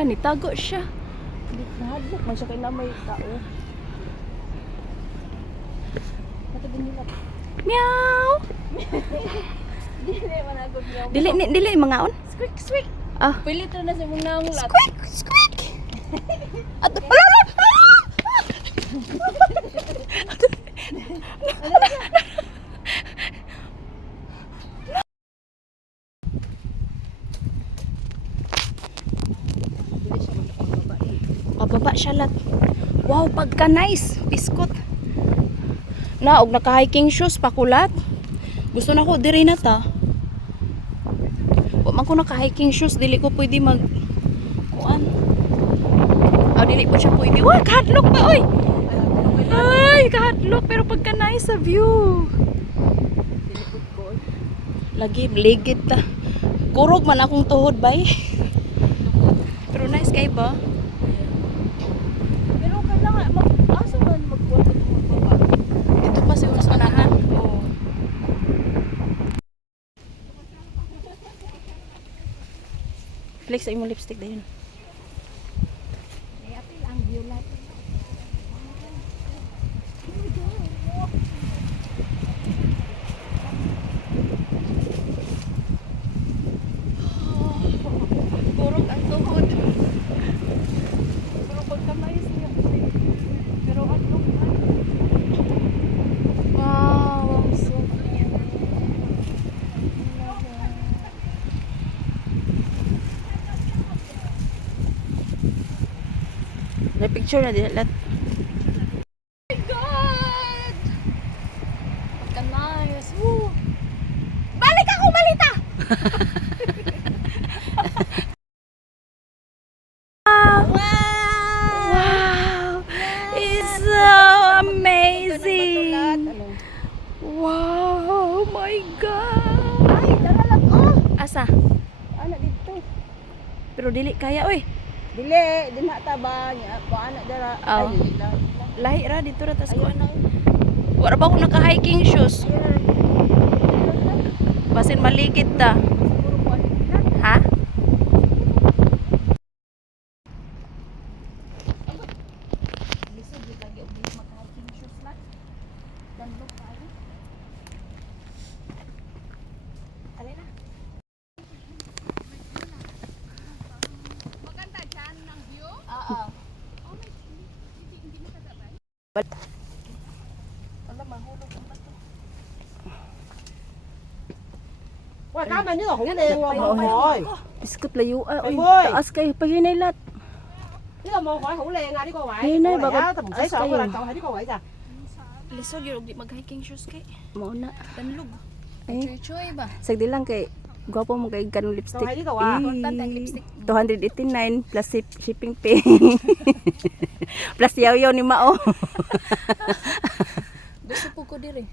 Wala, nitago siya. Nahadlok man siya kay na may tao. Matagin nila. Meow! Dili managod niya. Dili mangaon. Squeak squeak. Ah. Pilito na si mong nangulat. Squeak! Squeak! At pababa siya lat. Wow, pagka nice. Biskot. Na, og naka-hiking shoes pakulat. Gusto na ko diri na ta. Wa man ko naka-hiking shoes, dili ko pwede mag kuan. Dili po siya pwede. Wah, kahadlok ba oy? Ay, kahadlok pero pagka nice sa view. Lagi ligid ta. Kurog man akong tuhod bay. Pero nice kay ba? Pero kailangan mag-asa man magkuha sa baba. Dito pa sa unahan. Oo. Flex sa imong lipstick dayon. Ay apil ang violet. Kurog ang tuhod. Pero pagka nice niya. Pero adlok na. Wow, ang so cute. May picture na din lahat. Oh my God! Pagka nice. Woo! Balik ako, balita! Wow! It's so amazing! Wow! Oh my God! Ay, dalalag ko! Asa? Ano dito? Pero dili kaya oy. Dili, di mataba niya. Kuha na dala. Oh. Ay, dili. Lahi ra dito ra tas ko. Ayun na. Wala ba ko naka-hiking shoes? Basin maligid ta. Siguro kuha nila. Ha? Lisod, di lagi og di maka-hiking shoes lang. Danlog pa ano? Alin na? Maganda dyan ng view? Oo. Wala mahulog ang bato. Wow, tama nyo. Huli mo hoy. Biskot layo oy. Boy. Taas kay pahinay lat. Cái là màu hỏi hữu lệ à đi cô vậy. Đây này, bà Bà con- thấy sợ kayo. cô làm cậu hãy đi cô vậy sao? Lisod gyud di mag-hiking shoes kay. Mao na. Danlog. Ay, Choy ba? sagdi lang kay gwapo mo kay ganung Cậu lipstick. hãy đi cậu à. Eh, Ang lipstick. 289 plus shipping fee. Plus yaw-yaw ni Mao. Gusto po ko dire.